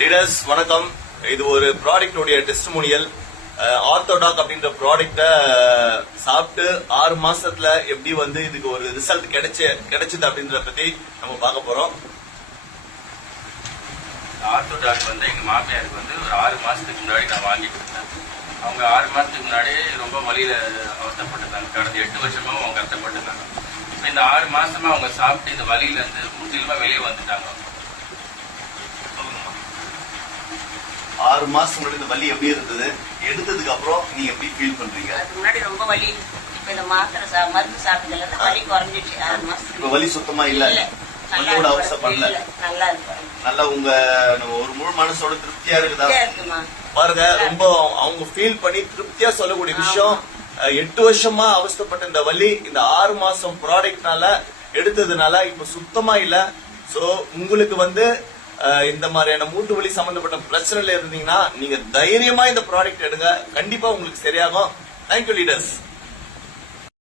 Leaders வணக்கம். இது ஒரு ப்ராடக்ட் உடைய டெஸ்டிமோனியல். ஆர்த்தோடாக் அப்படின்ற ப்ராடக்ட சாப்பிட்டு 6 மாசத்துல எப்படி வந்து இதுக்கு ஒரு ரிசல்ட் கிடைச்சது அப்படின்றத பத்தி நம்ம பார்க்க போறோம். ஆர்த்தோடாக் வந்து எங்க மாமியாருக்கு வந்து ஒரு 6 மாசத்துக்கு முன்னாடி நான் வாங்கி கொடுத்தேன். அவங்க 6 மாசத்துக்கு முன்னாடி ரொம்ப வலியில அவஸ்தப்பட்டிருந்தாங்க. கடந்த 8 வருஷமா அவங்க கஷ்டப்பட்டிருந்தாங்க. இப்ப இந்த 6 மாசமா அவங்க சாப்பிட்டு இந்த வலியில இருந்து முற்றிலுமா வெளியே வந்துட்டாங்க. 6 மாசம் முன்னாடி இந்த வலி எப்படி இருந்தது, எடுத்ததுக்கு அப்புறம் நீங்க எப்படி ஃபீல் பண்றீங்க? அதுக்கு முன்னாடி ரொம்ப வலி. இப்ப இந்த மாத்திரை மருந்து சாப்பிட்டதுல வலி குறைஞ்சிச்சு 6 மாசத்துக்கு. இப்ப வலி சுத்தமா இல்ல, வலியோட அவஸ்தை பண்ணல, நல்லா இருக்கு. நல்லா உங்க ஒரு முழு மனசோட திருப்தியா இருக்குதா? இருக்குமா பாருங்க, ரொம்ப அவங்க ஃபீல் பண்ணி திருப்தியா சொல்லக்கூடிய விஷயம். 8 வருஷமா அவஸ்தைப்பட்ட இந்த வலி இந்த 6 மாசம் ப்ராடக்ட்னால எடுத்ததுனால இப்ப சுத்தமா இல்ல. சோ உங்களுக்கு வந்து இந்த மாதிரியான மூட்டு வலி சம்பந்தப்பட்ட பிரச்சனைல இருந்தீங்கன்னா நீங்க தைரியமா இந்த ப்ராடக்ட் எடுங்க, கண்டிப்பா உங்களுக்கு சரியாகும். Thank you leaders.